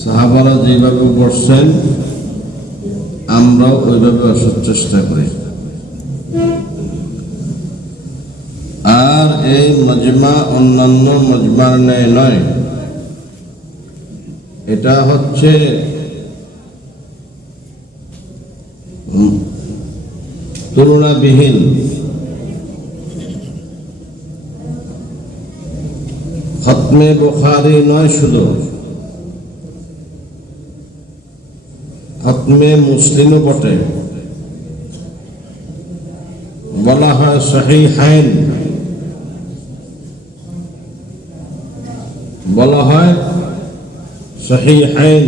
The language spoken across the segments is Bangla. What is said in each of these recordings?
সাহাবারা যেভাবে পড়ছেন আমরাও ওইভাবে আসার চেষ্টা করি। আর এই মজমা অন্যান্য মজমার ন্যায় নয়, এটা হচ্ছে তুলনাবিহীন। খতমে বুখারী নয়, শুধু খতমে মুসলিমও বটে। বলা হয় সহিহাইন, বলা হয় সহিহাইন,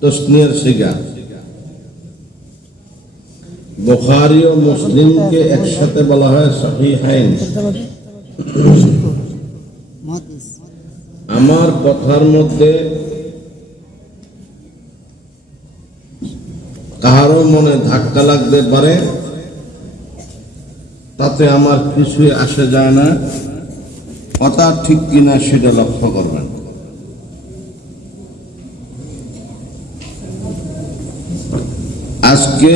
তাসনিয়ার সিগা। বুখারী ও মুসলিমকে একসাথে বলা হয় সহিহাইন। আমার কথার মধ্যে কারো মনে ধাক্কা লাগতে পারে, তাতে আমার কিছুই আসে যায় না। কথা ঠিক কিনা সেটা লক্ষ্য করবেন। আজকে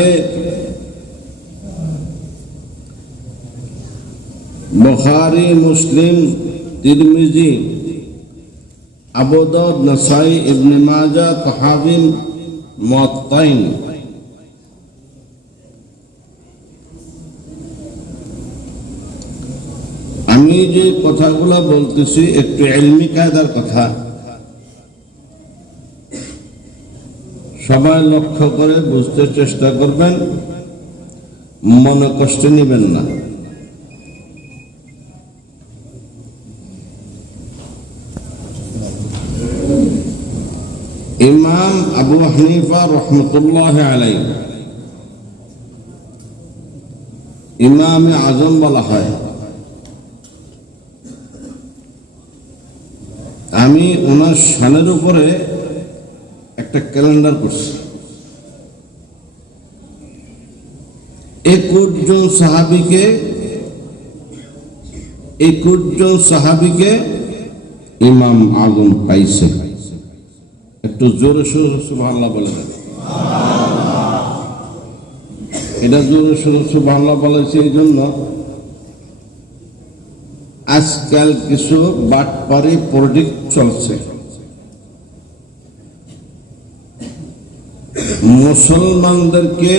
বুখারী, মুসলিম, তিরমিজি, আবু দাউদ, নাসাই, ইবনে মাজাহ, তাহাবী, মুওয়াত্তাইন, আমি যে কথাগুলো বলতেছি একটু ইলমি কায়দার কথা, সবাই লক্ষ্য করে বুঝতে চেষ্টা করবেন, মনে কষ্ট নেবেন না। ইমাম আবু হানিফা রহমতুল্লাহ আলাইহি ইমামে আজম বলা হয়। আমি ওনার শানের উপরে একটা ক্যালেন্ডার করছি। 21 জন সাহাবীকে ইমাম আজম পাইছে। একটু জোরে সোরে সুবহানাল্লাহ বলে দেন। এটা জোরে সোরে সুবহানাল্লাহ বলেছে এই জন্য, আজকাল কিছু বাটপারি প্রডিক্ট চলছে। মুসলমানদেরকে,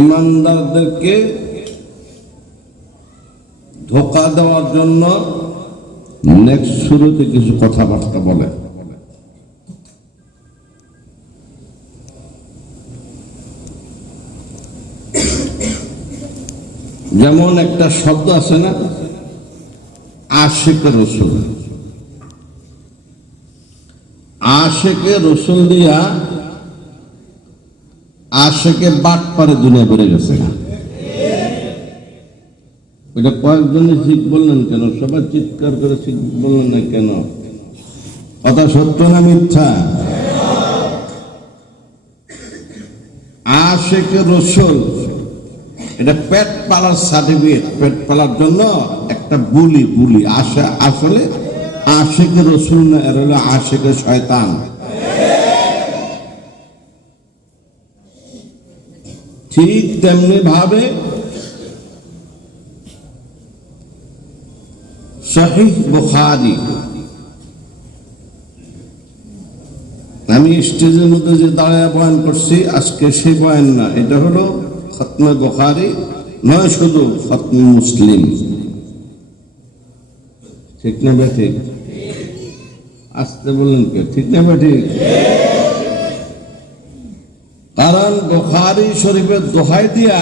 ইমানদারদেরকে ধোঁকা দেওয়ার জন্য নেক্সট শুরুতে কিছু কথাবার্তা বলে। যেমন একটা শব্দ আছে না, আশিকে রসুল। আশিকে রসুল দিয়া আশিকে বাটপারে দুনিয়া বেড়ে গেছে। ওইটা কয়েকজনই ঠিক বললেন কেন? সবাই চিৎকার করে ঠিক বললেন না কেন? কথা সত্য না মিথ্যা? আশিকে রসুল এটা পেট পালার সার্টিফিকেট। পেট পালার জন্য একটা বুলি আসলে আশিকে রসুল না, এর হলো আশিকে শয়তান। ঠিক তেমনি ভাবে সহিহ বুখারী, আমি স্টেজের মধ্যে যে দাঁড়ায় বয়ান করছি আজকে সেই বয়ান না, এটা হলো খতমে বুখারী নয়, শুধু খতমে মুসলিম। ঠিক না বেঠিক? আসতে বললেন কে? ঠিক না বেঠিক? কারণ বুখারী শরীফের দোহাই দিয়া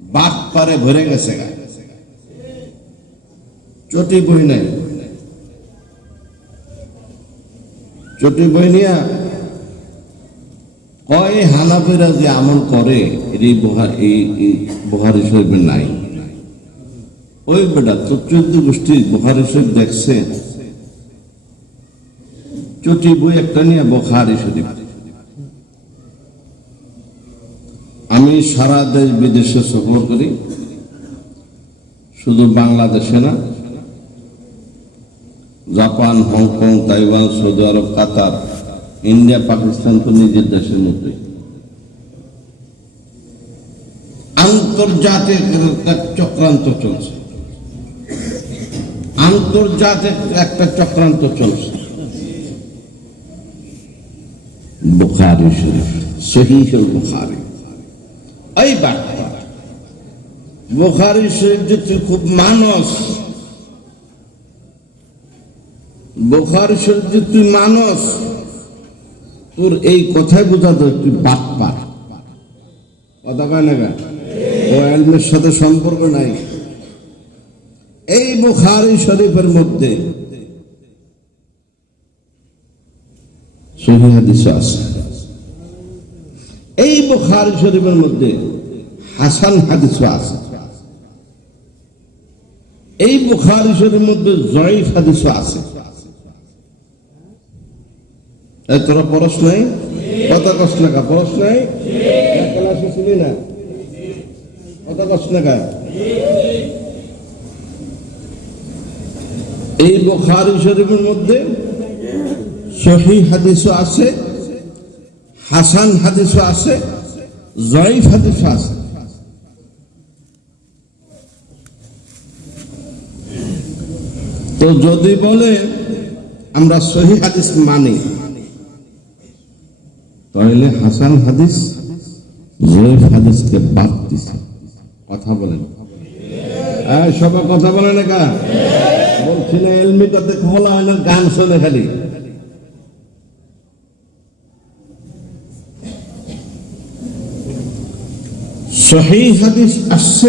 বাদ পারে ভরে গেছে। চটি বই নাই, চটি বই নিয়া কয় হানাফিরা যে আমল করে এই বুখারী শরীফে নাই। ওই বেটা তো 14 গোষ্ঠী বুখারী শরীফ দেখছে, চটি বই একটা নিয়ে বুখারী শরীফ। আমি সারা দেশ বিদেশে সফর করি, শুধু বাংলাদেশে না, জাপান, হংকং, তাইওয়ান, সৌদি আরব, কাতার, ইন্ডিয়া, পাকিস্তান তো নিজের দেশের মতোই। আন্তর্জাতিক একটা চক্রান্ত চলছে, আন্তর্জাতিক একটা চক্রান্ত চলছে। বুখারী শরীফ, সহিহুল বুখারী, এই বার্তা বুখারী শরীফ যে তুই খুব মানস, বুখারী শরীফ যে তুই মানস, তোর এই কথাই বোঝা যায় তুই বাটপার। কথা কয় না, ও এলমের সাথে সম্পর্ক নাই। এই বুখারী শরীফের মধ্যে সহিহ হাদিস আছে, এই বুখারী শরীফের মধ্যে হাসান হাদিস আছে, এই বুখারী শরীফের মধ্যে জয়ীফ হাদিস আছে। তোরা পরশ নাই, কথা কষ্ট না, পরশ নাই, শুনি না, কথা কষ্ট না। এই বুখারী শরীফের মধ্যে সহিহ হাদিস আছে, হাসান হাদিস আছে, জয়ীফ হাদিস আছে। তো যদি বলে আমরা সহিহ হাদিস মানি, তাহলে হাসান হাদিস, জয়ীফ হাদিসকে বাদ দিছে। কথা বলেন, সবাই কথা বলে না কা? বলছি না এলমি কথা বলা হয় না, গান শোনে খালি। সহিহ হাদিস আসছে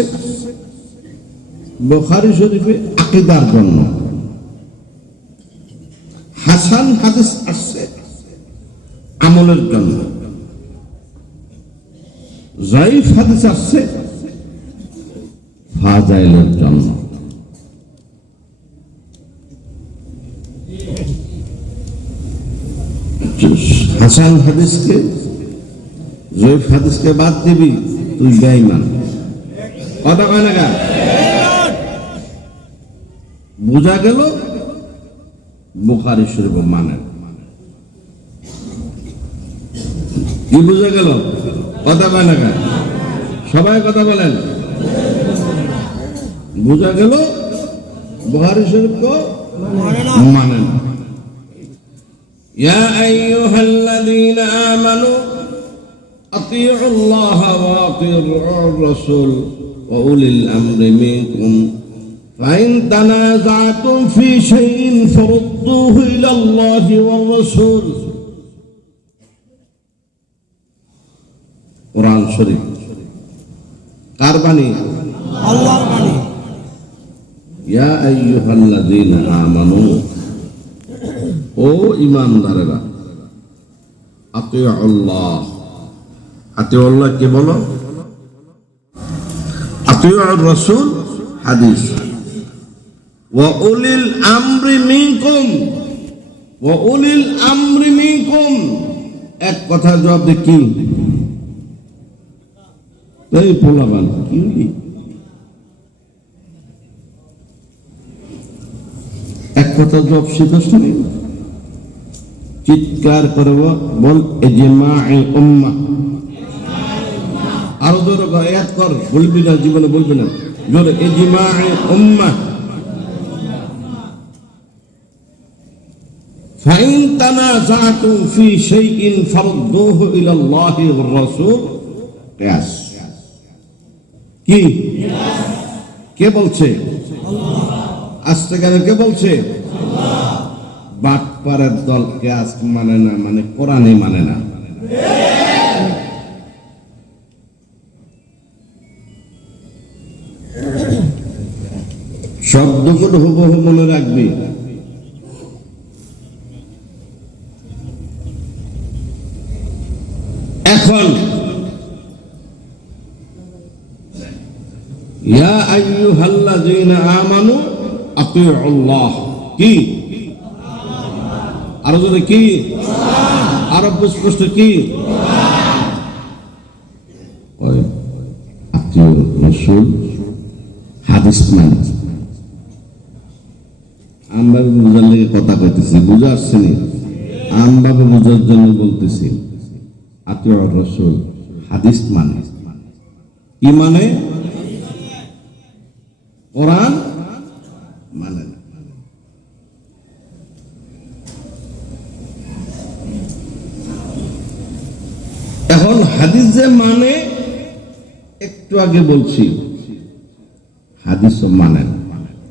বুখারী শরীফে আকীদার জন্য, হাসান হাদিস আসছে আমলের জন্য, জয়ীফ হাদিস আসছে ফাজাইলের জন্য। হাসান হাদিসকে, জয়ীফ হাদিসকে বাদ দিবি, তুই বেঈমান। কথা কয় না, বোঝা গেল বুখারী শরীফ মানে কি বোঝা গেল? কথা কয় না, সবাই কথা বলেন। বোঝা গেল বুখারী শরীফ কো মানে না। ইয়া আইয়ুহাল্লাযীনা আমানু আতিউল্লাহ ওয়া আতিউর রাসূল ওয়া উলিল আমরি মিনকুম ফাইন তানাযাতুম ফি শাইইন ফারুদ্দুহু ইলাল্লাহি ওয়ার রাসূল। কোরআন শরীফ কার বাণী? আল্লাহর বাণী। ইয়া আইয়ুহাল্লাযীনা আমানু, ও ঈমানদারেরা, আতিউল্লাহ, আতিউল্লাহ কে বলো? আতিউর রাসূল হাদিস, ওয়া উলিল আমরি মিনকুম, ওয়া উলিল আমরি মিনকুম, এক কথা জবাব দে কি? এই পোলাবান কি এক কথা জবাব শিখছ না? চিৎকার করব, বল ইজমা'i উম্মাহ। আরো জোরে আয়াত কর, বলবি না, জীবনে বলবি না, জোরে ইজমা'i উম্মাহ। ফাইন তানাযাতুম ফি শাইইন ফারুদ্দুহু ইলাল্লাহি ওয়ার রাসূল। কিয়াস কি? কে বলছে? আল্লাহ। আস্তে কেন কে বলছে? আল্লাহ। বাটপারের দল কিয়াস মানে না, মানে কোরআনই মানে না। শব্দগুলো হুবহু মনে রাখবি। এখন ইয়া আইয়ুহাল্লাযীনা আমানু আতিউল্লাহ, কি? আরো জোরে কি? আরো স্পষ্ট কি? আতিউর রাসূল হাদিস মানে, আমভাবে বোঝার লেগে কথা কইতেছি, বুঝা আসছে নি? আমভাবে বোঝার জন্য বলতেছি। আতিউর রাসূল হাদিস মানে কি মানে? কোরআন মানে না। এখন হাদিস যে মানে, একটু আগে বলছি হাদিস মানে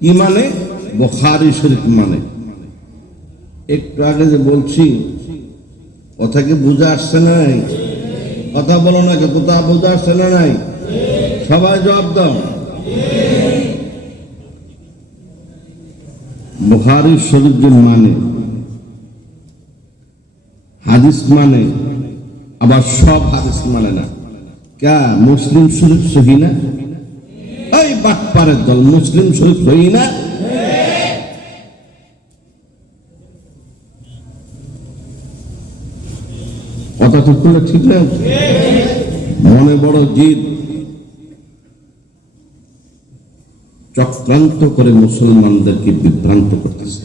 কি মানে? বুখারী শরীফ মানে। একটু আগে যে বলছি কথা কি বুঝা আসছে না নাই? কথা বলো না, কথা বুঝা আসছে না নাই? সবাই জবাব দাও। বুখারী শরীফ যে মানে, হাদিস মানে, আবার সব হাদিস মানে না। কে? মুসলিম শরীফ সহি না? এই বাটপারের দল, মুসলিম শরীফ সহি না? কথা ঠিক করে ঠিক না? মনে বড় জিদ, চক্রান্ত করে মুসলমানদেরকে বিভ্রান্ত করতেছে।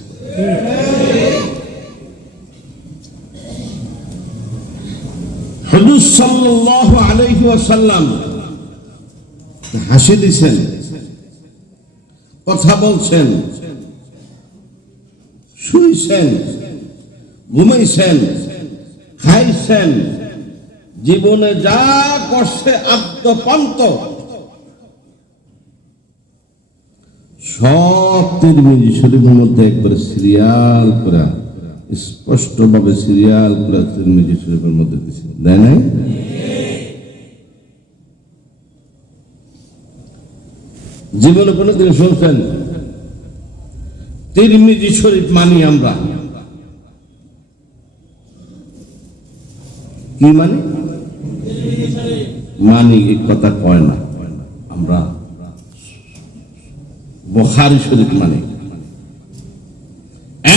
হুজুর সাল্লাল্লাহু আলাইহি ওয়াসাল্লাম হাসি দিছেন, কথা বলছেন, শুইছেন, ঘুমাইছেন, খাইছেন, জীবনে যা করছে আদ্যপান্ত সব তিরমিজি শরীফের মধ্যে একবারে সিরিয়াল করে, স্পষ্ট ভাবে সিরিয়াল করে তিরমিজি শরীফের মধ্যে দিছে, তাই না? জীবনে কোনদিন শুনছেন তিরমিজি শরীফ মানি আমরা? কি মানি? মানি এই কথা কয় না, আমরা বুখারী শরীফ মানি।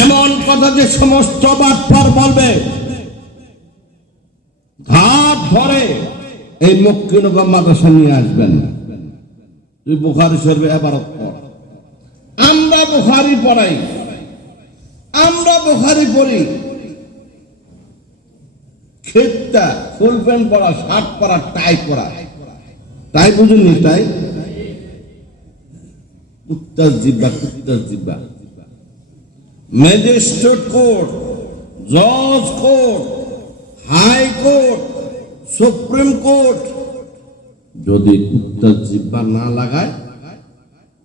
এমন কথা যে সমস্ত বাটপার বলবে, ঘাট ধরে এই মক্কিনগর মাদ্রাসা নিয়ে আসবেন, তুই বুখারী শরীফে ইবারত পড়। আমরা বুখারী পড়াই, আমরা বুখারী পড়ি। খেতটা ফুল প্যান্ট পরা, শার্ট পরা, টাই পরা, টাই বুঝুননি? টাই কুত্তার জিব্বা, কুত্তার জিব্বা। ম্যাজিস্ট্রেট কোর্ট, জজ court, high court, supreme court যদি কুত্তার জিব্বা না লাগায়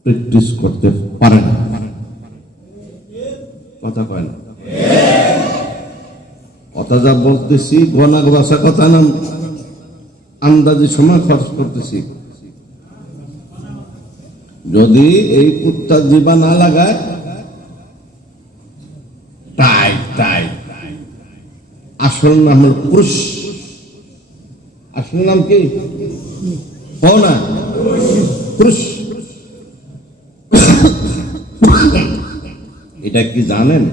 প্র্যাকটিস করতে পারে না। কথা কয় না? কথা যা বলতেছি গনা বাসা কথা না, আন্দাজি সময় খরচ করতেছি। যদি এই কুত্তার জিব্বা না লাগায়, টাই টাই, আসল নাম হল পুরুষ। আসল নাম কি? ও না, পুরুষ। এটা কি জানেন?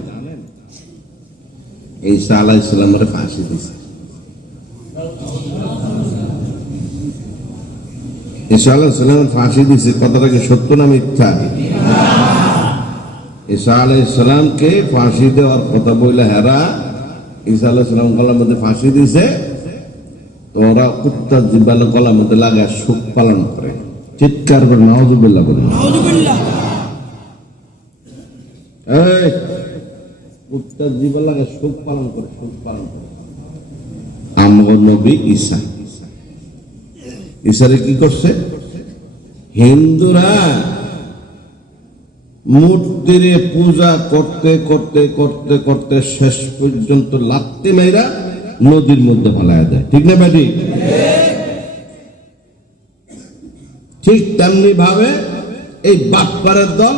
ঈসা আলাইহিস সালামের ফাঁসি দিয়েছে। ঈসা আলাইহিস সালামের ফাঁসি দিয়েছে, কথাটা কি সত্য না মিথ্যা? ঈসা আলাইহিস সালামকে ফাঁসি দেওয়ার কথা বইলে হেরা ঈসা আলাইহিস সালাম গলার মধ্যে ফাঁসি দিয়েছে, তো ওরা কুত্তার জিব্বালে গলার মধ্যে লাগায় শোক পালন করে, চিৎকার করে নাউযুবিল্লাহ বলে। এই কুত্তার জিব্বা লাগায় শোক পালন করে, শোক পালন করে। আমগো নবী ঈসা, ঈসারে কি করছে? হিন্দুরা মূর্তিরে পূজা করতে করতে করতে করতে শেষ পর্যন্ত লাত্তি মাইরা নদীর মধ্যে ফেলায় দেয়, ঠিক না বেটি? ঠিক তেমনি ভাবে এই বাটপারের দল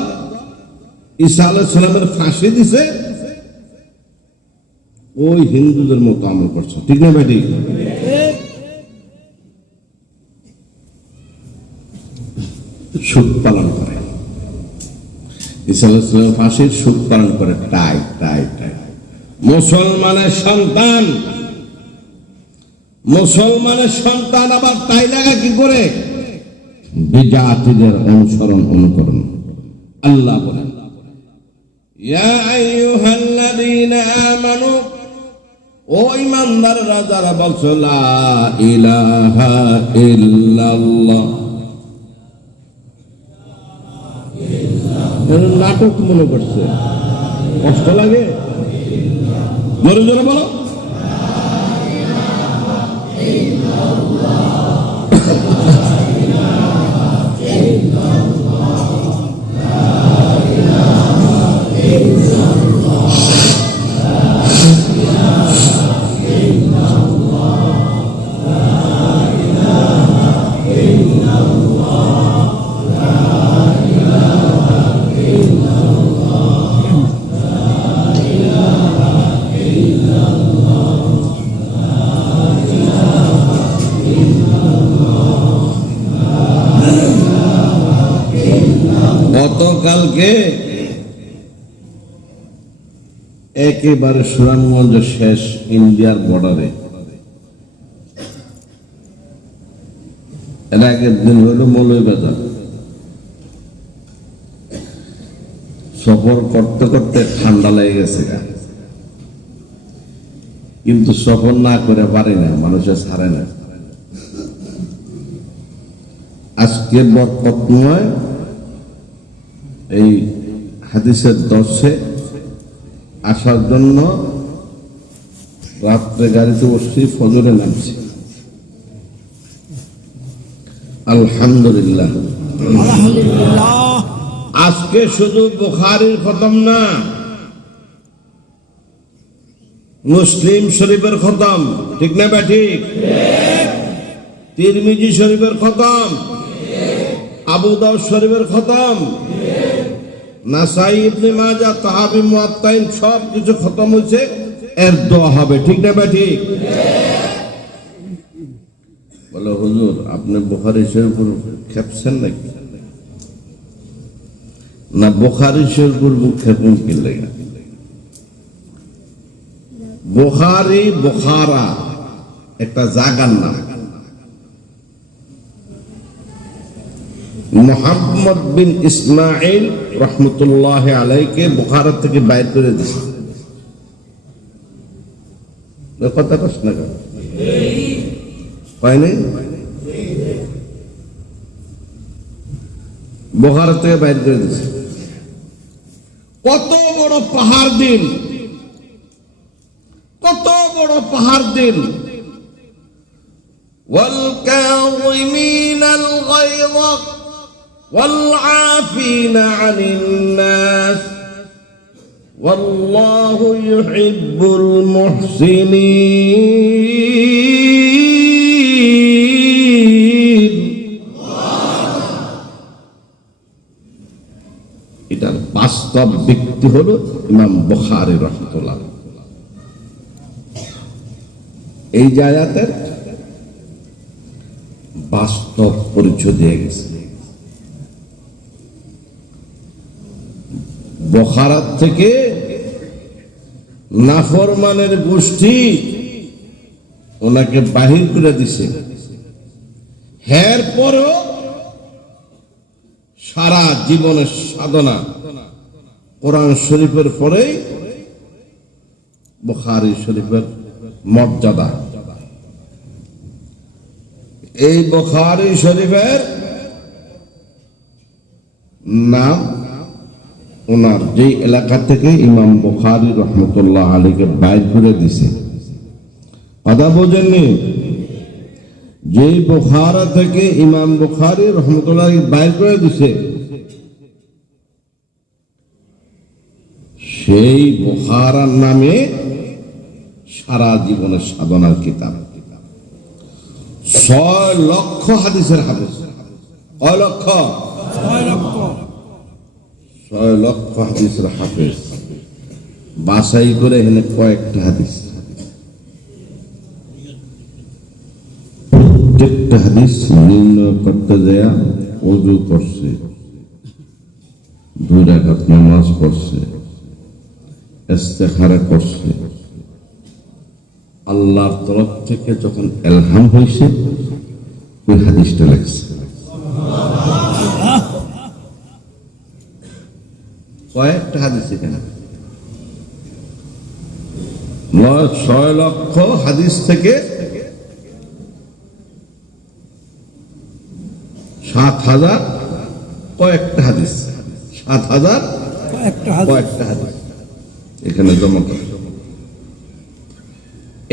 ঈসা আলাইহিস সালামের ফাঁসি দিছে, ওই হিন্দুদের মতো আমল করছে, ঠিক না বেটি? সুদ পালন করে, ঈসা আলাইহিস সালাম ফাঁসির সুদ পালন করে, টাই টাই টাই। মুসলমানের সন্তান, মুসলমানের সন্তান আবার টাই লাগা কি করে? বিদআতীদের অনুসরণ অনুকরণ। আল্লাহ বলেন ইয়া আইয়ুহাল্লাযীনা আমানু, ও ঈমানদাররা যারা বলছো লা ইলাহা ইল্লাল্লাহ, নাটক মনে করছে, কষ্ট লাগে, জোরে জোরে বলো। গতকালকে একেবারে সুনামগঞ্জ শেষ ইন্ডিয়ার বর্ডারে, এর আগের দিন হইল মৌলভীবাজার। সফর করতে করতে ঠান্ডা লেগে গেছে, কিন্তু সফর না করে পারি না, মানুষের ছাড়ে না। আজকে বরকতময় এই হাদিসের দর্শে আসার জন্য রাত্রে গাড়িতে বসছি, ফজরে নামছি। আলহামদুলিল্লাহ। আজকে শুধু বুখারীর খতম না, মুসলিম শরীফের খতম, ঠিক না বা ঠিক? তিরমিজি শরীফের খতম, আবু দাউদ শরীফের খতম, নাসাই, ইবনে মাজাহ, তাহাবি, মুয়াত্তাইন সব কিছু খতম হয়েছে, এর দোয়া হবে, ঠিক না বা ঠিক? বলে হুজুর আপনি বুখারী শরীফের খেপছেন নাকি? না, বুখারী শরীফের বুক খেপুন কি লাগে? বুখারী বুখারা একটা জায়গার নাম। মুহাম্মদ বিন ইসমাইল রহমতুল্লাহ আলাইকে বুখারা থেকে বাইর করে দিয়েছে। কথা কস না হয় নাই, বুখারা থেকে বাইর করে দিয়েছে। কত বড় পাহাড় দিন, কত বড় পাহাড় দিন। ওয়াল কাযিমিনাল গায়য والعافين عن الناس والله يحب المحسنين। এটার বাস্তব ব্যক্তি হলো ইমাম বুখারী রাহমাতুল্লাহ। এই জায়াতের বাস্তব পরিচয় দিয়ে গেছে। বুখারাত থেকে নাফরমানের গোষ্ঠী ওনাকে বাহির করে দিছে, এর পরেও সারা জীবনের সাধনা কোরআন শরীফের পরেই বুখারী শরীফের মর্যাদা। এই বুখারী শরীফের নাম ওনার যে এলাকা থেকে ইমাম বুখারী রহমতুল্লাহ আলাইকে বাইর করে দিছে, কথা বোঝেননি? যে বুখারা থেকে ইমাম বুখারী রহমতুল্লাহ বাইর করে দিছে, সেই বুখারার নামে সারা জীবনের সাধনার কিতাব। 6 লক্ষ হাদিসের হাফেজ। কয় লক্ষ? 6 লক্ষ হাদিসের হাফেজ। বাছাই করে এখানে কয়েকটা হাদিস, প্রত্যেকটা হাদিস নির্ণয় করতে যায় ওযু করছে, 2 রাকাত নামাজ পড়ছে, ইস্তেখারা করছে, আল্লাহর তরফ থেকে যখন ইলহাম হয়েছে ওই হাদিসটা লেখছে। কয়েকটা হাদিস এখানে 6 লক্ষ হাদিস থেকে 7,000 কয়েকটা হাদিস, 7,000 কয়েকটা হাদিস এখানে জমা করে।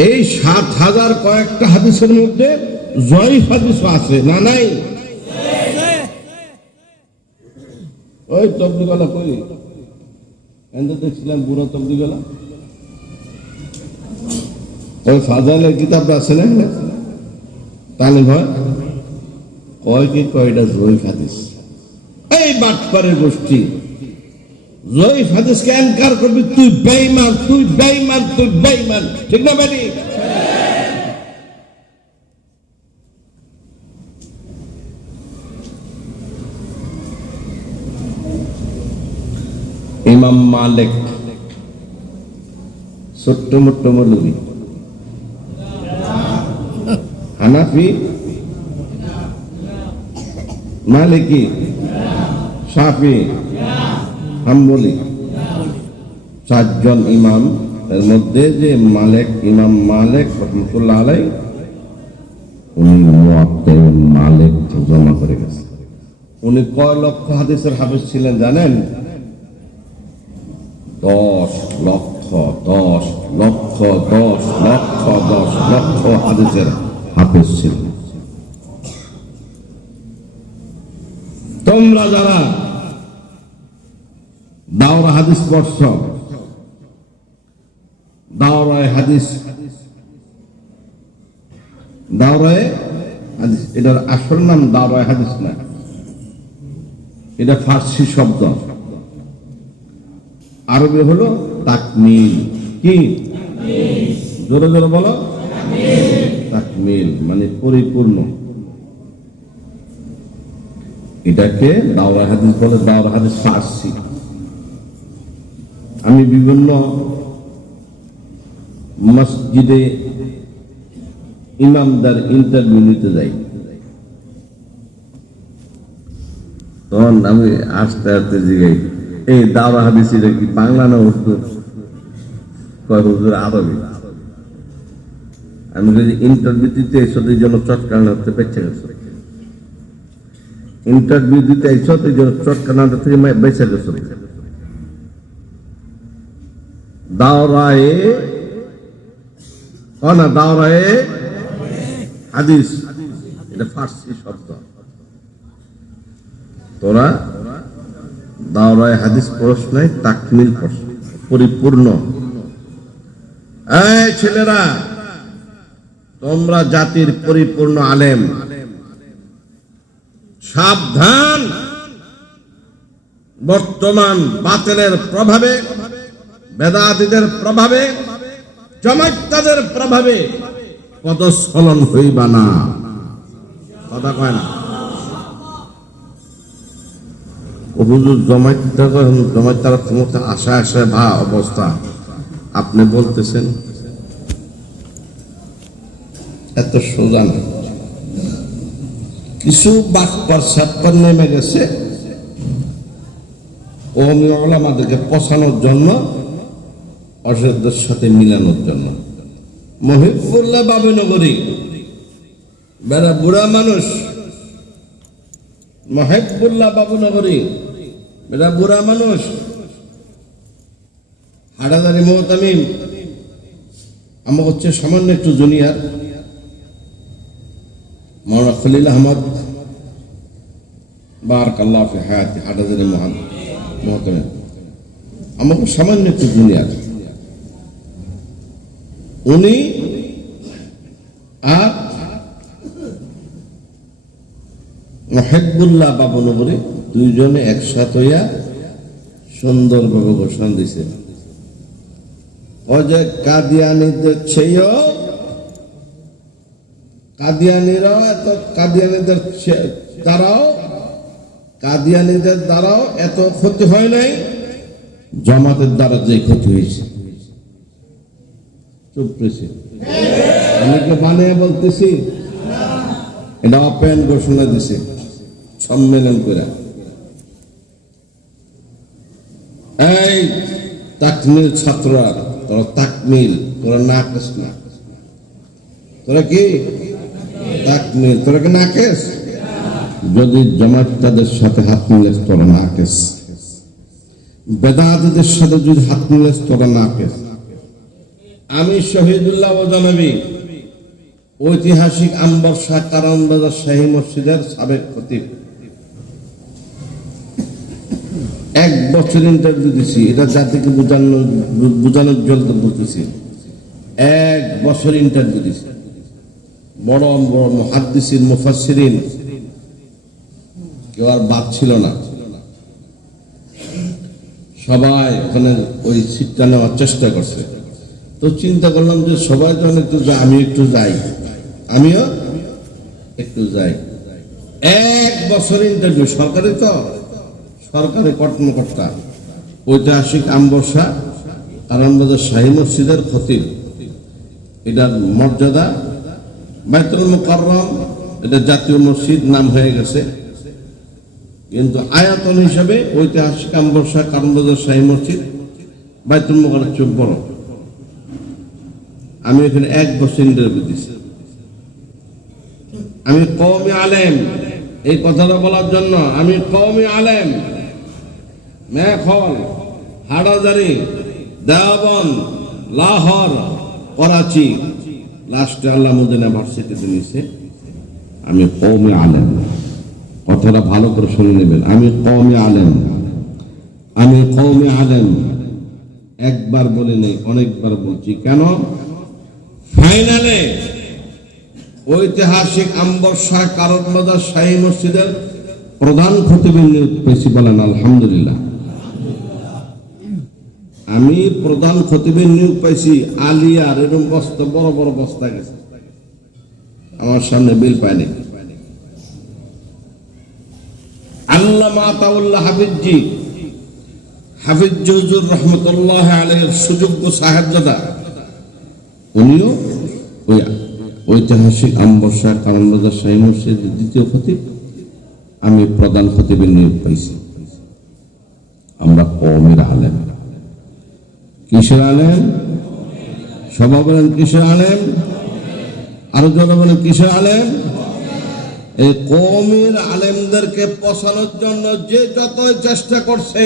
এই 7,000 কয়েকটা হাদিসের মধ্যে জয়ীফ হাদিসও আছে না? নাই? ওই তবলিগওয়ালা কই এন্ড দেখছিলাম বুড়ো তবলিগওয়ালা, ওই ফাজালের কিতাব আছে না তালিম হয়, কয় কি কয়টা জয়ীফ হাদিস। এই বাটপারের গোষ্ঠী জয়ীফ হাদিসকে এনকার করবি, তুই বেঈমান, তুই বেঈমান, তুই বেঈমান, ঠিক না বেটি? ইমাম মালিক ছোট্ট মোট্ট মৌলবী, হানাফি, মালিকি, শাফি, হাম্বলি, 4 জন ইমাম। এর মধ্যে যে ইমাম মালিক রহমতুল্লাহ আলাইহি, উনি মুওয়াত্তা মালিক জমা করে গেছেন। উনি কয় লক্ষ হাদিসের হাফেজ ছিলেন জানেন? 10 লক্ষ হাদিসের হাফেজ ছিলেন। তোমরা যারা দাওরা হাদিস পড়ছ, দাওরায়ে হাদিস, এটার আসল নাম দাওরায়ে হাদিস না, এটা ফার্সি শব্দ, আরবি হলো তাকমিল। কি? জোরে জোরে বলো। তাকমিল মানে পরিপূর্ণ। এটাকে দাওরা হাদিস বলে, দাওরা হাদিস ফার্সি। আমি বিভিন্ন মসজিদে ইমামদার ইন্টারভিউ নিতে যাই, তখন আমি আস্তে আস্তে জিগাই, এই দাওরা হাদিস এটা কি বাংলা না উর্দু? কয় হুজুর আরবি। আমি যদি ইন্টারভিউ দিতে এসো এই জন্য চটকানা হতে বেঁচে গেছো, ইন্টারভিউ দিতে এসো এই জন্য চটকানাটা থেকে বেঁচে গেছো। দাওরায়ে হাদিস এটা ফার্সি শব্দ। তোরা দাওরায়ে হাদিস পড়স নাই, তাকমিল পড়স, পরিপূর্ণ। এই ছেলেরা, তোমরা জাতির পরিপূর্ণ আলেম, সাবধান। বর্তমান বাতিলের প্রভাবে, বেদাতীদের প্রভাবে, জমাইত্তাদের প্রভাবে পদস্খলন হইবা না। কথা কয় না? হুজুর জমাইত্তার ক্ষমতা আসে অবস্থা আপনি বলতেছেন, এত সোজা না। কিছু বাটপার সাতপার নেমে গেছে কওমি উলামাদেরকে পচানোর জন্য, অসুরদের সাথে মিলানোর জন্য। মহিবুল্লাহ বাবুনগরী বেড়া বুড়া মানুষ, মহিবুল্লাহ বাবুনগরী বেড়া বুড়া মানুষ, হাটাদারি মোহতামিম আমার হচ্ছে সামান্য একটু জুনিয়র, মাওলানা খলিল আহমদ বারাকাল্লাহু ফি হায়াতি, হাটাদারি মোহতামিম আমাকে সামান্য একটু জুনিয়র। উনি আর মহিবুল্লাহ বাবুনগরী দুইজনে একসাথে হইয়া সুন্দরভাবে ঘোষণা দিছে, যে কাদিয়ানীদের চেয়েও কাদিয়ানীদের দ্বারাও এত ক্ষতি হয় নাই, জামাতের দ্বারা যে ক্ষতি হয়েছে। চুপ করেছে। আমি কি বানিয়ে বলতেছি? এটা ওপেন ঘোষণা দিছে সম্মেলন করে। এই তাকমিল ছাত্ররা তোরা তাকমিল, তোরা নাকেস না। তোরা কি তাকমিল, তোরা কি নাকেস? যদি জামাত তাদের সাথে হাত মিলেস তোরা নাকেস, বেদাতীদের সাথে যদি হাত মিলেস তোরা নাকেস। আমি শহীদুল্লাহ ওজানবী ঐতিহাসিক আম্বর শাহ কারওয়ানবাজার শাহী মসজিদের সাবেক খতিব, 1 বছর ইন্টারভিউ দিছি। এটা জাতিকে বোঝানোর জন্য বলতেছি, 1 বছর ইন্টারভিউ দিছি। বড় বড় মুহাদ্দিসিন মুফাসসিরিন কেউ আর বাদ ছিল না, সবাই ওখানে ওই সিটটা নেওয়ার চেষ্টা করছে। তো চিন্তা করলাম যে সবাই যখন একটু যায়, আমি একটু যাই, আমিও একটু যাই। 1 বছর ইন্টারভিউ, সরকারি তো, সরকারি কর্মকর্তা, ঐতিহাসিক আম্বর শাহ কারওয়ানবাজার শাহী মসজিদের খতিব। এটার মর্যাদা বাইতুল মুকাররম, এটা জাতীয় মসজিদ নাম হয়ে গেছে, কিন্তু আয়তন হিসাবে ঐতিহাসিক আম্বর শাহ কারওয়ানবাজার শাহী মসজিদ বাইতুল মুকাররম চোখ বড়। আমি এখানে 1 বছর ইন্টারভিউ দিছি। আমি কওমি আলেম, এই কথাটা বলার জন্য আমি কওমি আলেম, মেখল, হাটাজারি, দেওবন্দ, লাহোর, করাচি, লাস্টে আল্লামুদ্দিন ইউনিভার্সিটিতে নিছে। আমি কওমি আলেম, কথাটা ভালো করে শুনে নেবেন। আমি কওমি আলেম, আমি কওমি আলেম। একবার বলি নাই, অনেকবার বলছি। কেন? ফাইনালে ঐতিহাসিক আম্বর শাহ কারওয়ানবাজার শাহী মসজিদের প্রধান খতিবের নিয়োগ পেয়েছি, বলেন আলহামদুলিল্লাহ। আমি প্রধান খতিবের নিয়োগ পাইছি, আলিয়ার এরকম বস্তা, বড় বড় বস্তা গেছে আমার সামনে, বিল পায়নি। আল্লামা আতাউল্লাহ হাফিজি, হাফিজ হুজুর রহমতুল্লাহ আলাইহির সুযোগ্য সাহেবজাদা, উনিও ওই ঐতিহাসিক আম্বর শাহ কারওয়ানবাজার শাহী মসজিদের দ্বিতীয় খতিব, আমি প্রধান খতিবের নিয়োগ পাইছি। আমরা কওমের আলেম। কিসের আলেম? সবাই বলেন কিসের আলেম? আরো জোরে বলেন কিসের আলেম? এই কওমের আলেমদেরকে পচানোর জন্য যে যতই চেষ্টা করছে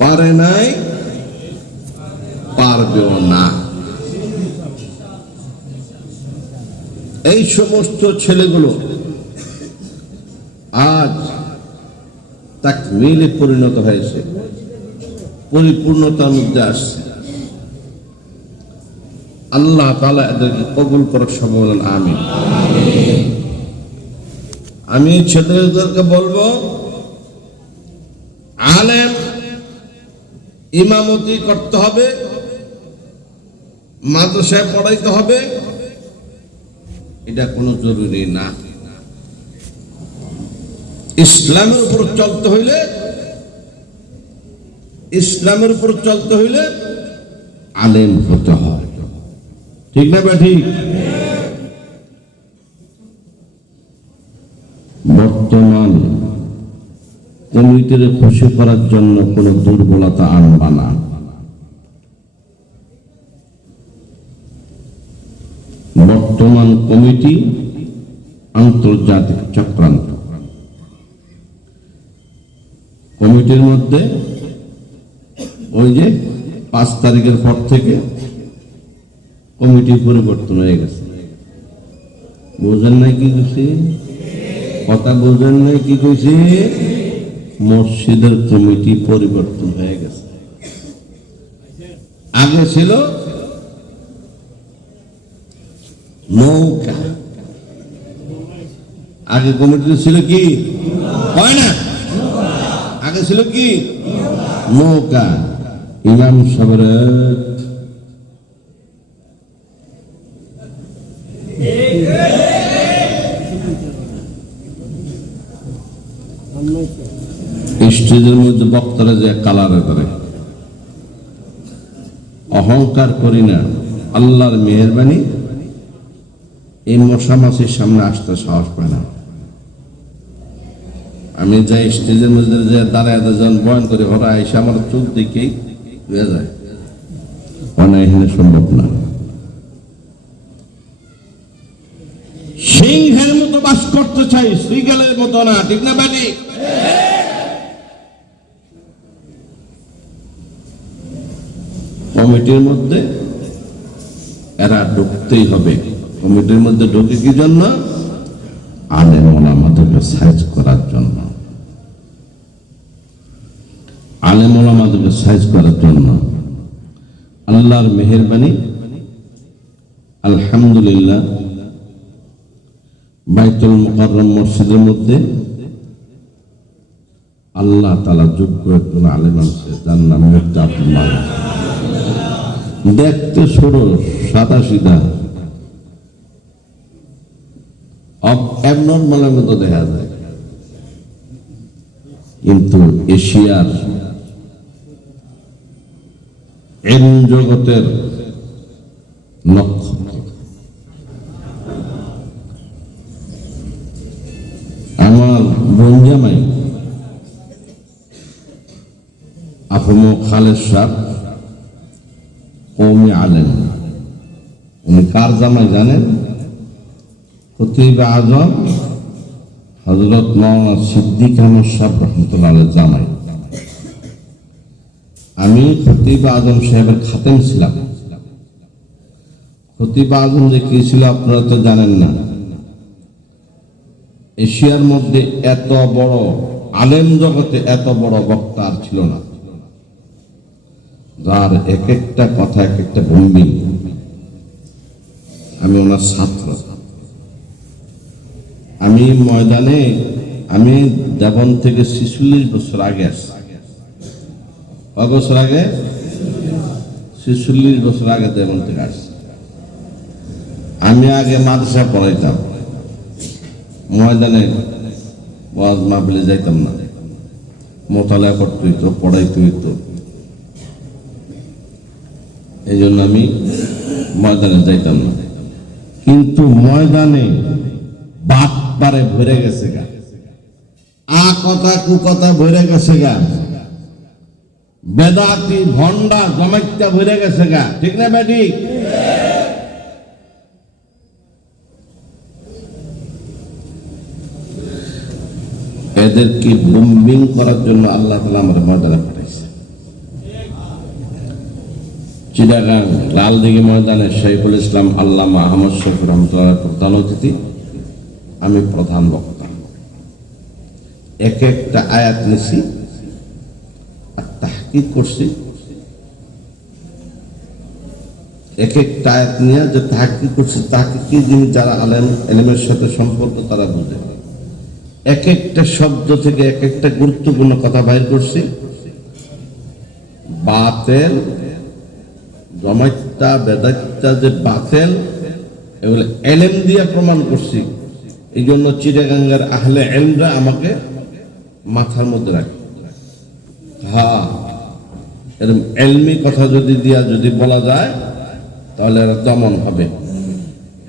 পারে নাই, পারবেও না। এই সমস্ত ছেলেগুলো আজ তাকমিলে পরিণত হয়েছে, পরিপূর্ণতার মধ্যে আসছে। আল্লাহ তাআলা এদেরকে কবুল করার সব বলেন আমিন। আমি ছেলেদেরকে বলবো, আলেম ইমামতি করতে হবে, মাদ্রাসায় পড়াইতে হবে, এটা কোনো জরুরি না। ইসলামের উপর চলতে হইলে, ইসলামের উপর চলতে হইলে আলেম হতে হয়, ঠিক না ঠিক? বর্তমান কমিটির খুশি করার জন্য কোনো দুর্বলতা আনবা না। বর্তমান কমিটি আন্তর্জাতিক চক্রান্ত। কমিটির মধ্যে ওই যে 5 তারিখের পর থেকে কমিটি পরিবর্তন হয়ে গেছে। বুঝেন নাই কি কইছি? কথা বুঝেন নাই কি কইছি? মসজিদের কমিটি পরিবর্তন হয়ে গেছে। আগে ছিল নৌকা, আগে কমিটি ছিল কি হয় না, আগে ছিল কি নৌকা। ইমাম সাহেবের স্টেজের মধ্যে বক্তারা যে কালারে করে, অহংকার করি না, আল্লাহর মেহেরবানি এই মশা মাছির সামনে আসতে সাহস পায় না। আমি যাই স্টেজের মধ্যে যে দাঁড়ায় যখন বয়ান করে, ওরা এসে আমার চোখ দেখেই বুঝা যায় মানে এখানে সম্ভব না। সিংহের মতো বাস করতে চাই, শ্রীগালের মতো না, ঠিক না বাড়ি? কমিটির মধ্যে এরা ঢুকতেই হবে। কমিটির মধ্যে ঢুকে কি জন্য? আলেম ওলামাদেরকে সাইজ করার জন্য, আলেম ওলামাদেরকে সাইজ করার জন্য। আল্লাহর মেহেরবানি, আলহামদুলিল্লাহ, বাইতুল মুকাররম মসজিদের মধ্যে আল্লাহ তাআলা যোগ্য একজন আলেম আছে, যার নাম মির্জা আব্দুল মালিক। দেখতে সরল, সাদা সিধা, অ্যাবনর্মালের মতো দেখা যায়, কিন্তু এশিয়ার ইলম জগতের নক্ষত্র। আমার বোন জামাই আফম খালেদ সাহেব কওমি আলেম, উনি কার জামাই জানেন? খতিব আজম হযরত মাওলানা সিদ্দিক আহমদ সাহেব রাহমাতুল্লাহ আলাইহির জামাই। আমি খতিব আজম সাহেবের খাতেম ছিলাম। খতিব আজম যে কি ছিল আপনারা তো জানেন না। এশিয়ার মধ্যে এত বড় আলেম জগতে এত বড় বক্তা আর ছিল না, যার এক একটা কথা এক একটা ভঙ্গি। আমি ওনার ছাত্র। আমি ময়দানে, আমি দেবন থেকে 46 বছর আগে আসছি। কয় বছর আগে? 46 বছর আগে দেবন থেকে আসছি। আমি আগে মাদ্রাসা পড়াইতাম, ময়দানে ওয়াজ মাহফিলে যাইতাম না, মোতালা করতে হইতো, পড়াইতে হইতো, এই জন্য আমি ময়দানে যাইতাম না। কিন্তু ময়দানে বাদ পারে ভরে গেছে গা, আ কথা কু কথা ভরে গেছে গা, বেদাতি ভন্ডা জমাইত্যা ভরে গেছে গা, ঠিক না বেটি? এদেরকে বম্বিং করার জন্য আল্লাহ তাআলা আমাদের ময়দানে পাঠাইছে। চিটাগাং লালদিঘি ময়দানে শৈখুল ইসলাম আল্লামা আহমদ শফি রহমতুল্লাহ প্রধান অতিথি, আমি প্রধান বক্তা। এক একটা আয়াত নিছি আর তাহকিক করছি। এক একটা আয়াত নিয়ে যে তাহকিক করছি, তাহকিকি যিনি যারা আলেম এলেমের সাথে সম্পর্ক তারা বুঝে। এক একটা শব্দ থেকে এক একটা গুরুত্বপূর্ণ কথা বাইর করছি। বাতেল জমাইত্যা বেদাত্যা যে বাতেল, এগুলো এলেম দিয়ে প্রমাণ করছি। এই জন্য চিটাগাঙ্গের আহলে এলমরা আমাকে মাথার মধ্যে রাখে। হ্যাঁ, এরকম এলমি কথা যদি দিয়া যদি বলা যায় তাহলে এরা দমন হবে।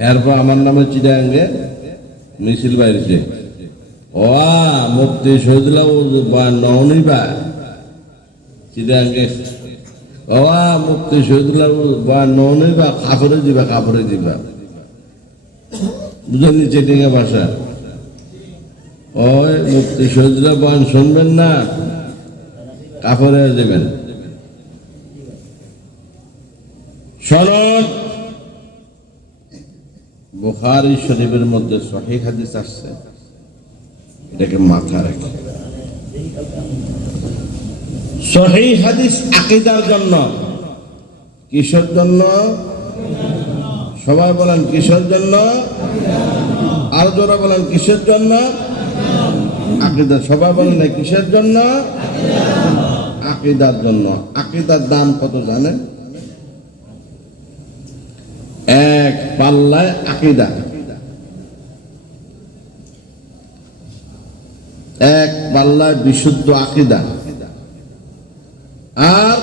এরপর আমার নামে চিটাগাঙ্গে মিছিল বাইরেছে, ও মুফতি শহীদুল্লাহ বয়ান নওনিবা চিটাগাঙ্গে, ও মুফতি শহীদুল্লাহ বয়ান নওনিবা, কাপড়ে দিবা, কাপড়ে দিবা, বুঝেননি চিটিংয়া ভাষা। ওই মুফতি শহীদুল্লাহ বয়ান শুনবেন না, কাপড়ে দেবেন। শোনেন, বুখারী শরীফের মধ্যে সহিহ হাদিস আসছে, এটাকে মাথা রাখে। সহিহ হাদিস আকীদার জন্য। কিসের জন্য? সবাই বলেন কিসের জন্য? আর জোরে বলেন কিসের জন্য? আকীদা। সবাই বলেন না কিসের জন্য? আকীদার জন্য। আকীদার দাম কত জানেন? এক পাল্লায় আকীদা, এক পাল্লায় বিশুদ্ধ আকীদা, আর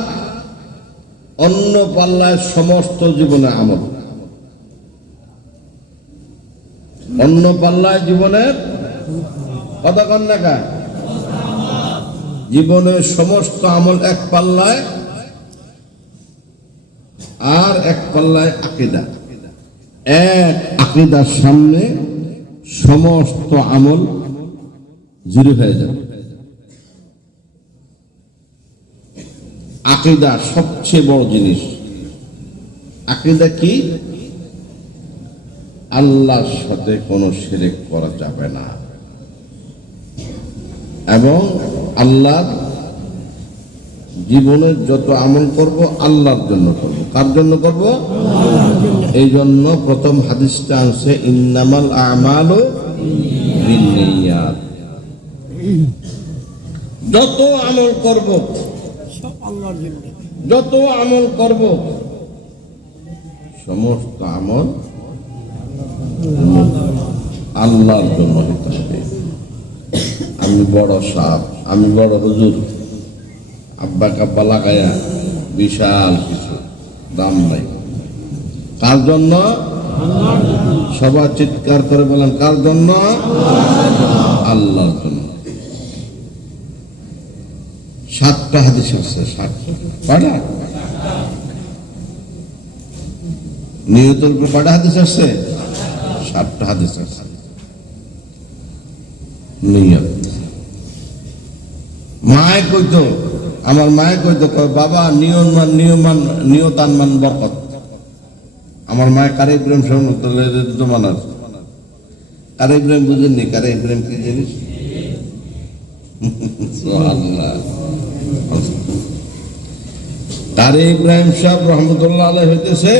অন্য পাল্লায় সমস্ত জীবনের আমল। অন্য পাল্লায় জীবনের কথা কন না কা, জীবনের সমস্ত আমল এক পাল্লায়, আর এক পাল্লায় আকীদা। এক আকীদার সামনে সমস্ত আমল জিরো হয়ে যাবে। আকীদা সবচেয়ে বড় জিনিস। আকীদা কি? আল্লাহর সাথে কোনো শিরক করা যাবে না এবং আল্লাহর জীবনের যত আমল করব আল্লাহর জন্য করব। কার জন্য করব? এই জন্য প্রথম হাদিসটা আছে ইন্নামাল আমালু বিন্নিয়াত। যত আমল করব সব আল্লাহর জন্য, যত আমল করব সমস্ত আমল আল্লাহর জন্য হতে হবে। আমি বড় সাপ, আমি বড় হুজুর, আব্বা কাব্বা লাগায়া বিশাল কিছু দাম নাই। কার জন্য? সবাই চিৎকার করে বলেন কার জন্য? আল্লাহর জন্য। 7টা হাদিস আছে। 7টা নিয়তের উপরে কয়টা হাদিস আছে? 7টা হাদিস আছে। নিয়ত। মায়ে কইতো, আমার মায়ে কইতো বাবা নিয়ত আনমান বরকত। আমার মায়ে কারে ইব্রাহিম তো মানার। কারে ইব্রাহিম বুঝেননি? কারে ইব্রাহিম কি জিনিস? কারে ইব্রাহিম সাহেব রহমতুল্লাহ আলাইহি হইতেছে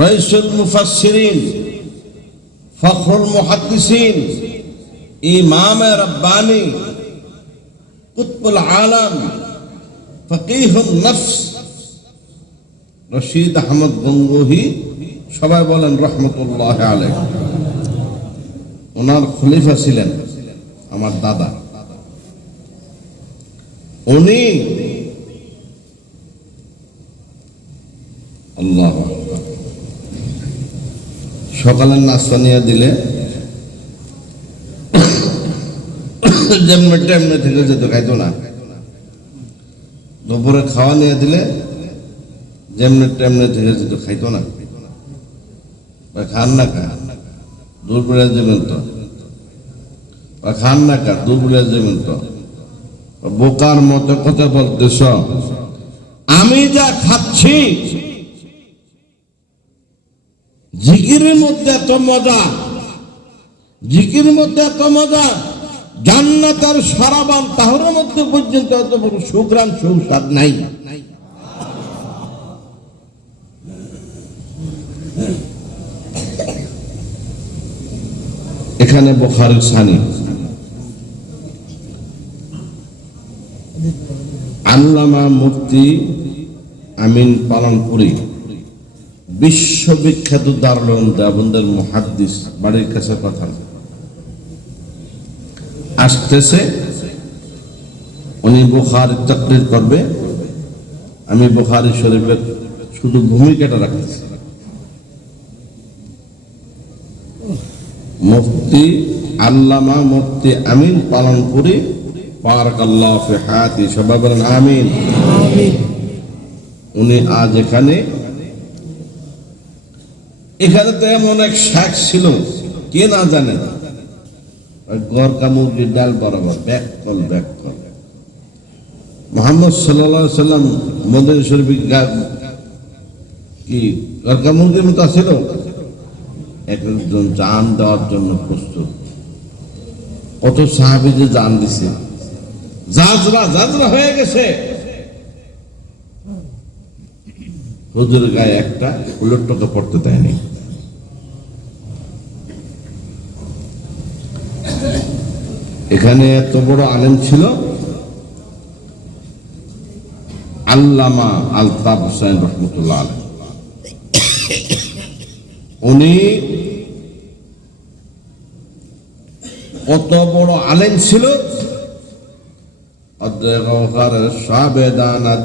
রাইসুল মুফাসসিরিন, ফখরুল মুহাদ্দিসিন, ইমাম রব্বানি, কুতুবুল আলম, ফকিহুন নফস রশিদ আহমদ গঙ্গোহী, সবাই বলেন রহমতুল্লাহ আলাইহি। ওনার খলিফা ছিলেন আমার দাদা। উনি আল্লাহ সকালের নাস্তা নিয়ে দিলে যেমনি টেমনি থেকে যেত, খাইতো না। দুপুরে খাওয়া নিয়ে দিলে যেমনি টেমনি থেকে যেত, খাইতো না। খান না খা দুপুরে যাবেন তো, খান না খা দুপুরে যাবেন তো। বোকার মতো কথা বলতেছ। আমি যা খাচ্ছি জিকিরের মধ্যে এত মজা, জিকিরের মধ্যে এত মজা, জান্নাতের শরাবান তাহরের মধ্যে পর্যন্ত এত বড় সুগ্রাণ সুস্বাদ নাই। এখানে বুখারী সানি আল্লামা মুফতি আমিন পালনপুরি, বিশ্ববিখ্যাত দারুল উলুম দেওবন্দের মুহাদ্দিস, বাড়ির কাছে কথা আসতেছে। উনি বুখারী তাকরীর করবে। আমি বুখারী শরীফের শুধু ভূমিকাটা রাখতেছি। মুফতি আল্লামা মুফতি আমিন পালনপুরি, বারাকাল্লাহু ফি হায়াতি, সবাই বলেন আমিন। উনি আজ এখানে তো এমন এক শাক ছিল, কে না জানে। গরকা মুরগির ডাল বরাবর ব্যাককল ব্যাককল। মুহাম্মদ সাল্লাল্লাহু আলাইহি সাল্লাম মদিনা শরীফে কি গরকা মুরগির মতো ছিল। একজন জান দেওয়ার জন্য প্রস্তুত। কত সাহাবী যে জান দিছে, জাজরা হয়ে গেছে। হুজুরের গায়ে একটা উলট টোকা পড়তে দেয়নি। এখানে এত বড় আলেম ছিল আল্লামা আলতাফ হোসেন রহমতুল্লাহ আলাইহি। উনি কত বড় আলেম ছিল। বেদানাত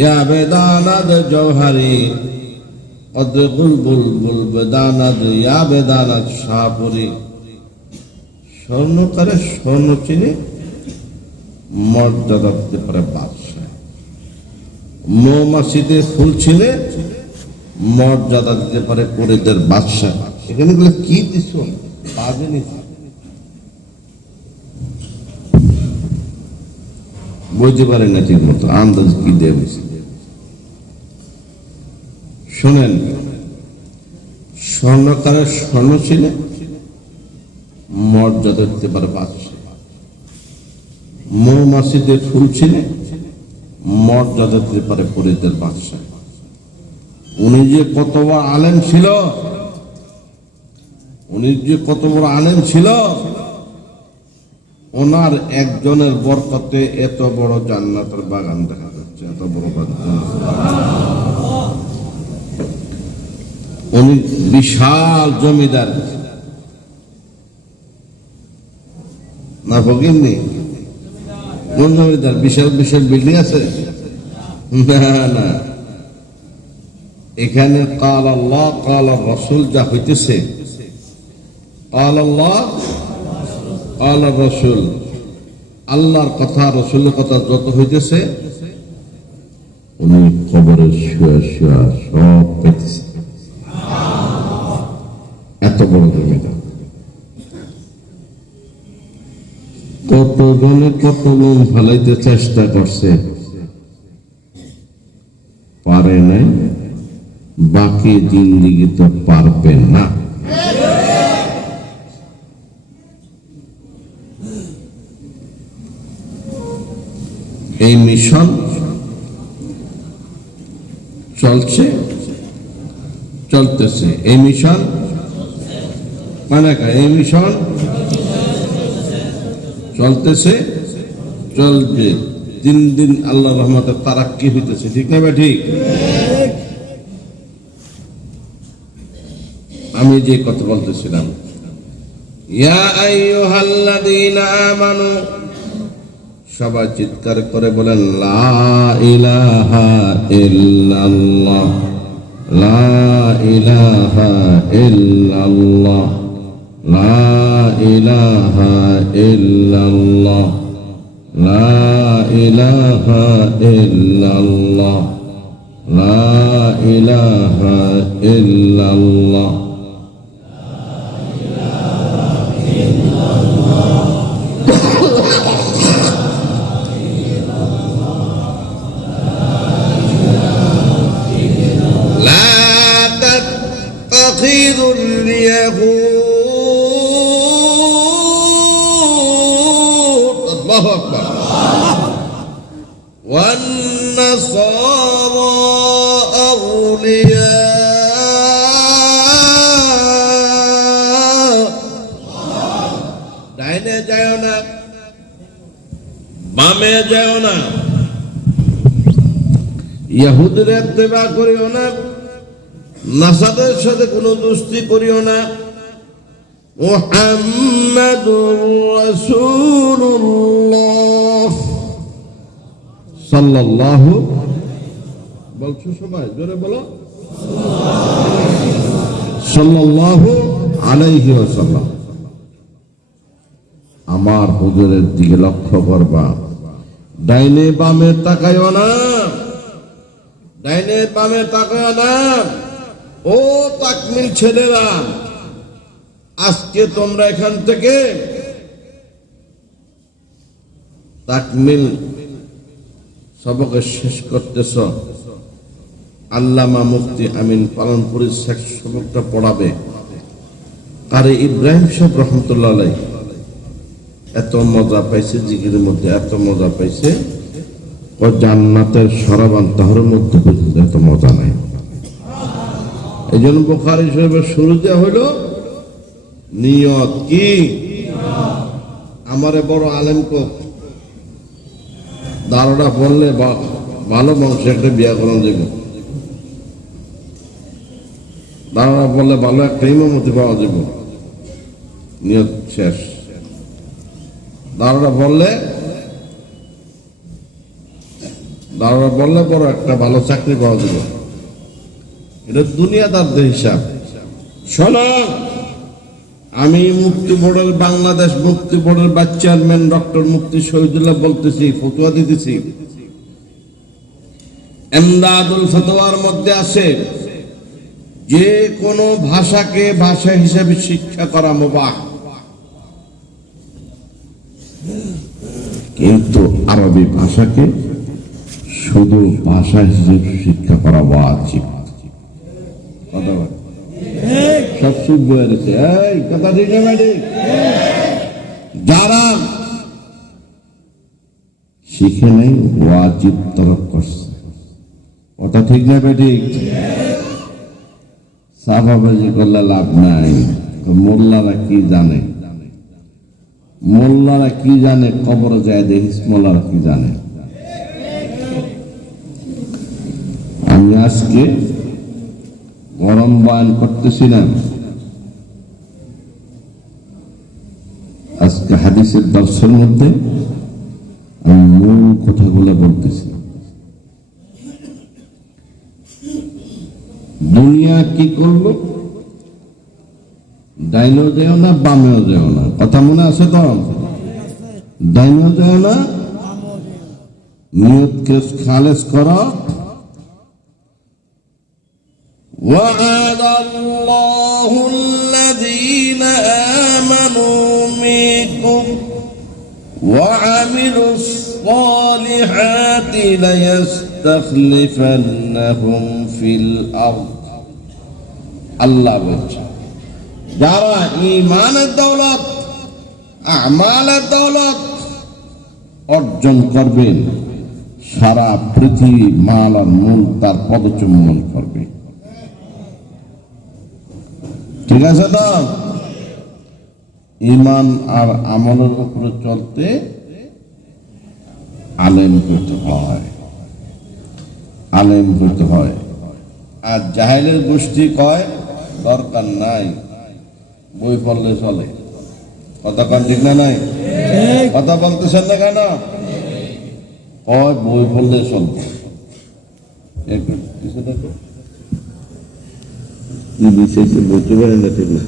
ইয়া বেদানাত জওহারি অদ্রুল বুলবুল বেদানাত ইয়া বেদানাত শাহপুরি। স্বর্ণকারে স্বর্ণ চিনি, মর্যাদার ব্যাপারে বাদশাহ। মৌমাছিতে ফুল ছিলে মর্যাদা দিতে পারে পরিদের বাদশা। এখানে বলে কি দিস পাবেনি, বুঝতে পারে না ঠিক মতো, আন্দাজ কি দিয়ে বসে। শোনেন, স্বর্ণকারের স্বর্ণ ছিলে মর্যাদা দিতে পারে বাদশা, মৌমাছিতে ফুল ছিলে মর্যাদা দিতে পারে পরিদের বাদশা। উনি যে কত বড় আলেম ছিল, ওনার একজনের বরকতে এত বড় জান্নাতের বাগান দেখা যাচ্ছে, এত বড় বাগান। উনি বিশাল জমিদার না, ভগিননি কোন জমিদার? বিশাল বিশাল বিল্ডিং আছে না। এখানে কাল আল্লাহ কাল রাসূল যা হইতেছে, কাল আল্লাহ কাল রাসূল, আল্লাহর কথা রাসূলের কথা যত হইতেছে, উনি কবরে শুয়া শুয়া সব পেতেছে। এত বড় জমিদার। কতজনে কত মন ফেলাইতে চেষ্টা করছে, পারে নাই, বাকি জিন্দেগি তো পারবে না। এই মিশন চলতেছে, এই মিশন এই মিশন চলতেছে, চলবে। দিন দিন আল্লাহ রহমতে তারাক্কি হইতেছে, ঠিক না ভাই? ঠিক। আমি যে কথা বলতেছিলাম, ইয়া আইয়ুহাল্লাযীনা আমানু, সবাই চিৎকার করে বলেন লা ইলাহা ইল্লাল্লাহ, লা ইলাহা ইল্লাল্লাহ, লা ইলাহা ইল্লাল্লাহ, লা ইলাহা ইল্লাল্লাহ, লা ইলাহা ইল্লাল্লাহ। الله أكبر والنصارى أولياء। ডাইনে যাও না, বামে যাও না, ইহুদির ইত্তেবা করিও না, নাসাদের সাথে কোনো দোস্তি করিও না। মুহাম্মাদুর রাসূলুল্লাহ সাল্লাল্লাহু, বলছো সবাই জোরে বলো, সাল্লাল্লাহু আলাইহি ওয়াসাল্লাম। আমার হুজুরের দিকে লক্ষ্য করবা, ডাইনে বামে তাকাইও না, ডাইনে বামে তাকাইও না। ও তাকমিল ছেলেরা, আজকে তোমরা এখান থেকে তাকমিল সবকে শেষ করতেছ, আল্লামা মুফতি আমিন পালনপুরি শেখ সবকটা পড়াবে। আর ইব্রাহিম সাহেব রহমতুল্লাহ আলাইহি এত মজা পাইছে জিকিরের মধ্যে, এত মজা পাইছে, ও জান্নাতের সরাবান তাহার মধ্যে এত মজা নাই। এই জন্য বুখারী শরীফের শুরু দেওয়া হইল নিয়ত কি? আমারে বড় আলেম কো দারোটা বললে ভালো বংশে একটা বিয়া করানো যাবে, দারোটা বললে ভালো একটা ইমামতি পাওয়া যাবে, নিয়ত শেষ। দারোটা বললে বড় একটা ভালো চাকরি পাওয়া যাবে, এটা দুনিয়াদারদের হিসাব। শোনো, আমি মুক্তি বোর্ডের, বাংলাদেশ মুক্তি বোর্ডের ভাইস চেয়ারম্যান ডক্টর মুফতি শহীদুল্লাহ বলতেছি, ফতোয়া দিতেছি, এমদাদুল ফতোয়ার মধ্যে আছে যে কোনো ভাষাকে ভাষা হিসেবে শিক্ষা করা মুবাহ, কিন্তু আরবি ভাষাকে শুধু ভাষা হিসেবে শিক্ষা করা ওয়াজিব। কথা বল, সব চুপ বয়ে রয়েছে, এই কথা ঠিক না ভাই? যারা শিখে নেই ওয়াজিব তরফ করছে, কথা ঠিক না ভাই? ঠিক। সাফাবাজি করলে লাভ নাই। মোল্লারা কি জানে, মোল্লারা কি জানে, কবর যায় দেখিস মোল্লারা কি জানে। আমি আজকে গরম বয়ান করতেছি না, আজকে হাদিসের দর্শনের মধ্যে আমি মূল কথাগুলো বলতেছি। দুনিয়া কি করলো, ডাইনেও যেও না বামেও যেও না, কথা মনে আছে তো? ডাইনেও যেও না, নিয়তকে খালেস করো। وعد الله الذين آمنوا منكم وعملوا الصالحات ليستخلفنهم في الأرض। আল্লাহ বলছে যারা ঈমানের দৌলত আমালের দৌলত অর্জন করবেন, সারা পৃথিবী মাল আর মূল তার পদচুম্বন করবে। ঠিক আছে তো? ঈমান আর আমলের উপরে চলতে আলেম হতে হয়, আলেম হতে হয়। আর জাহেলের গোষ্ঠী কয় দরকার নাই, বই পড়লে চলে। কথা কন ঠিক না? নাই কথা বলতেছেন না কেন? কয় বই পড়লে চলবে। কি বিশেষ বলতে পারেন না, ঠিক না?